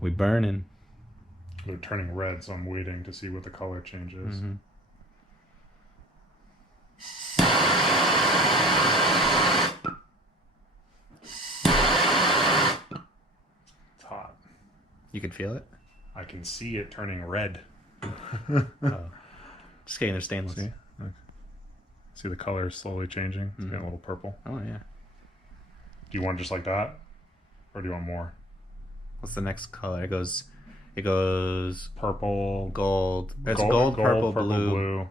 We burning. They're turning red, so I'm waiting to see what the color changes. Mm-hmm. It's hot. You can feel it? I can see it turning red. Oh. Just kidding, they're stainless. See? Look. See the color slowly changing? It's getting a little purple. Oh, yeah. Do you want just like that? Or do you want more? What's the next color? It goes purple, gold. It's gold, purple, blue.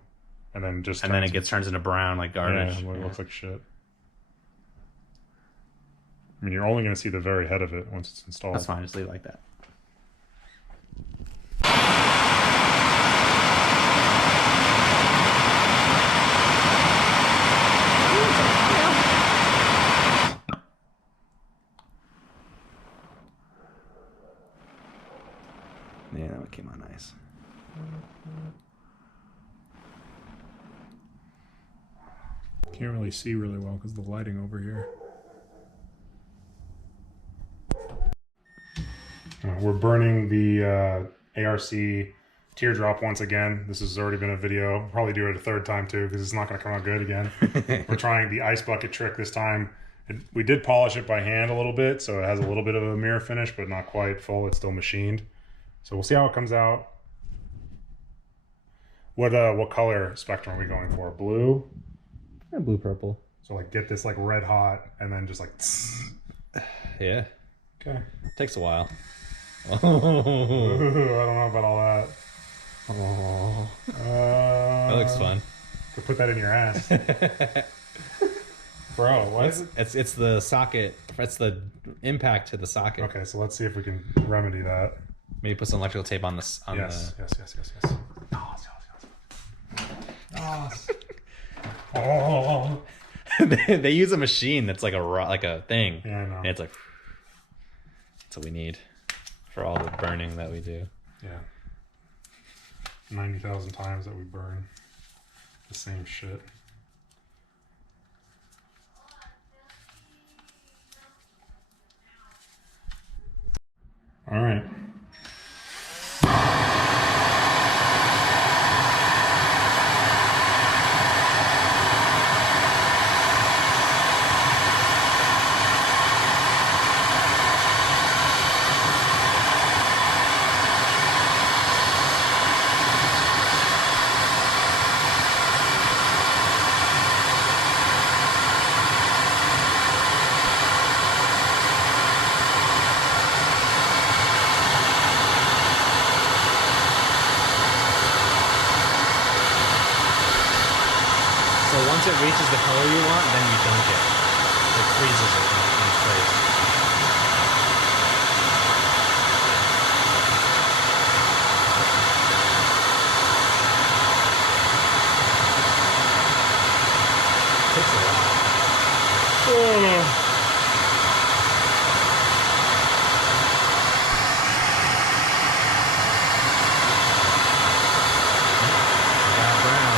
And then then it turns into brown like garbage. Yeah, it looks like shit. I mean, you're only going to see the very head of it once it's installed. That's fine, just leave it like that. Yeah, that one came out nice. Can't really see really well because of the lighting over here. We're burning the ARC teardrop once again. This has already been a video. We'll probably do it a third time too because it's not going to come out good again. We're trying the ice bucket trick this time. We did polish it by hand a little bit, so it has a little bit of a mirror finish, but not quite full. It's still machined. So we'll see how it comes out. What color spectrum are we going for? Blue? Yeah, blue, purple. So like get this like red hot and then just like Yeah. Okay. Takes a while. Ooh, I don't know about all that. Oh. That looks fun. Could put that in your ass. Bro, what is it? It's the socket. It's the impact to the socket. Okay, so let's see if we can remedy that. Maybe put some electrical tape on this. Yes. Oh. They use a machine that's like a thing. Yeah, I know. And it's like that's what we need for all the burning that we do. Yeah. 90,000 times that we burn the same shit. All right. So once it reaches the color you want, then you dunk it. It freezes it in its place. Takes a while. Got brown.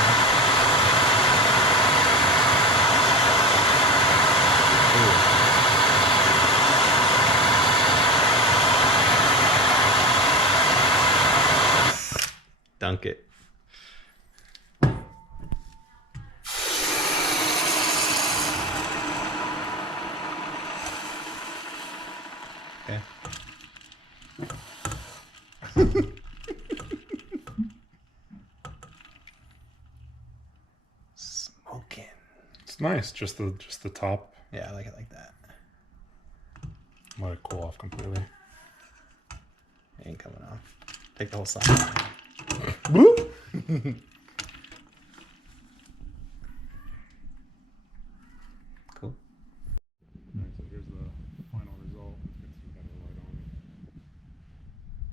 Dunk it. Okay. Smoking. It's nice, just the top. Yeah, I like it like that. Let it cool off completely. It ain't coming off. Take the whole side. Bloop. Cool. Alright, so here's the final result. Let's get some better light on it.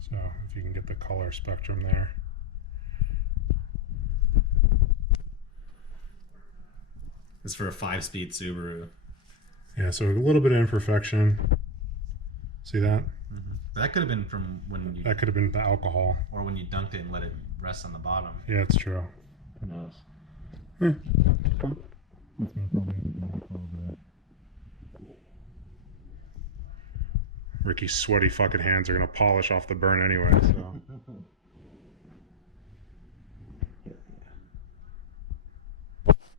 So if you can get the color spectrum there. It's for a 5-speed Subaru. Yeah, so a little bit of imperfection. See that? Mm-hmm. That could have been from when you... That could have been the alcohol. Or when you dunked it and let it rest on the bottom. Yeah, it's true. Who knows? Ricky's sweaty fucking hands are gonna polish off the burn anyway. So